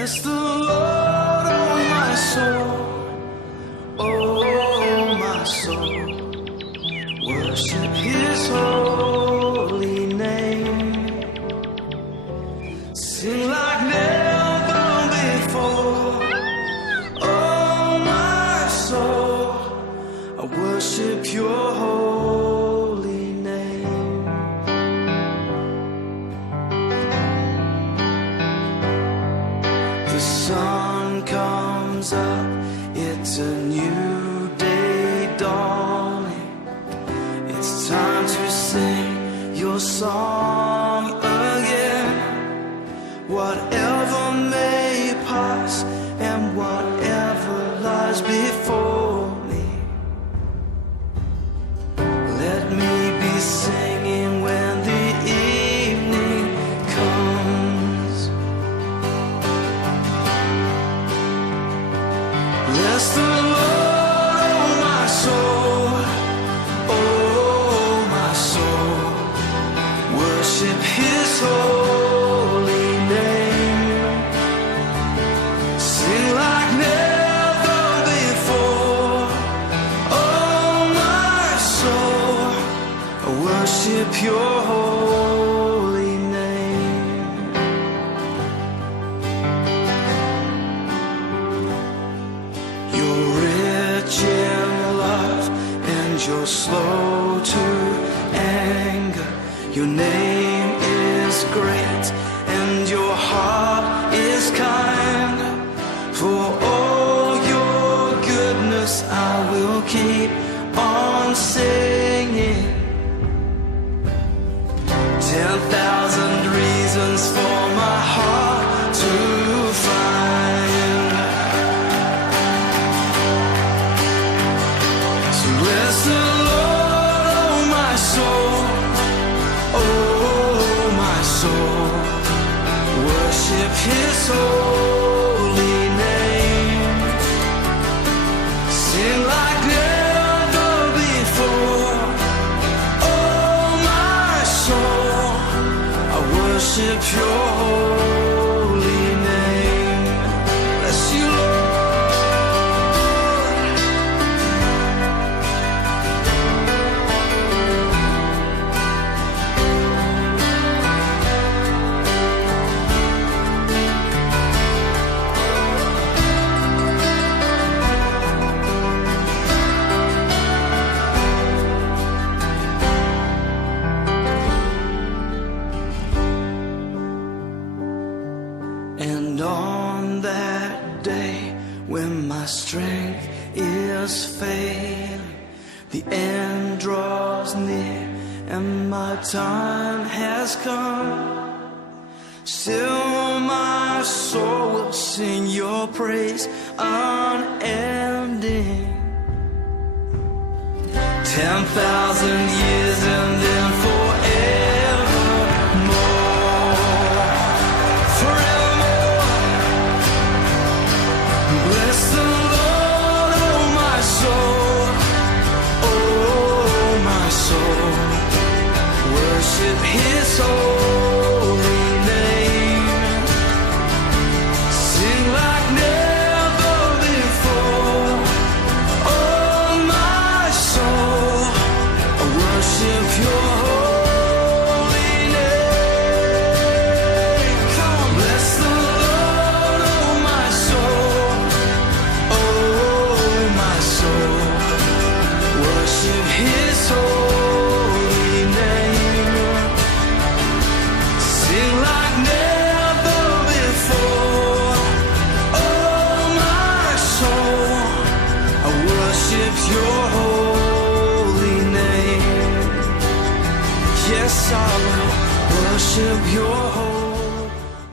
Bless the Lord, oh my soul, oh my soul. Worship His holy name. Sing like never before. Oh my soul, I worship Your holy name. The sun comes up, it's a new day dawning. It's time to sing Your song again. Whatever may pass and whatever lies before me, let me be singing when the evening comes. Bless the Lord, oh my soul, oh my soul. Worship His holy name. Sing like never before. Oh my soul, I worship Your holy name. You're rich in love and You're slow to anger. Your name is great and Your heart is kind. For all Your goodness I will keep on singing. 10,000 reasons for my heart to find. So bless the Lord, oh my soul, oh my soul. Worship His holy name. Sing like never before. Oh my soul, I worship Your holy name. Bless You, Lord. And on that day when my strength is failing, the end draws near and my time has come, still my soul will sing Your praise unending. 10,000 years and then forevermore, forevermore. Bless the Lord, oh my soul, oh my soul. Worship His holy name. Sing like never before. Oh my soul, I worship Your holy name. Come on, bless the Lord, oh my soul, oh my soul. Worship His holy name. Sing like never before. Oh my soul, I worship Your holy name. Yes, I will worship Your holy name.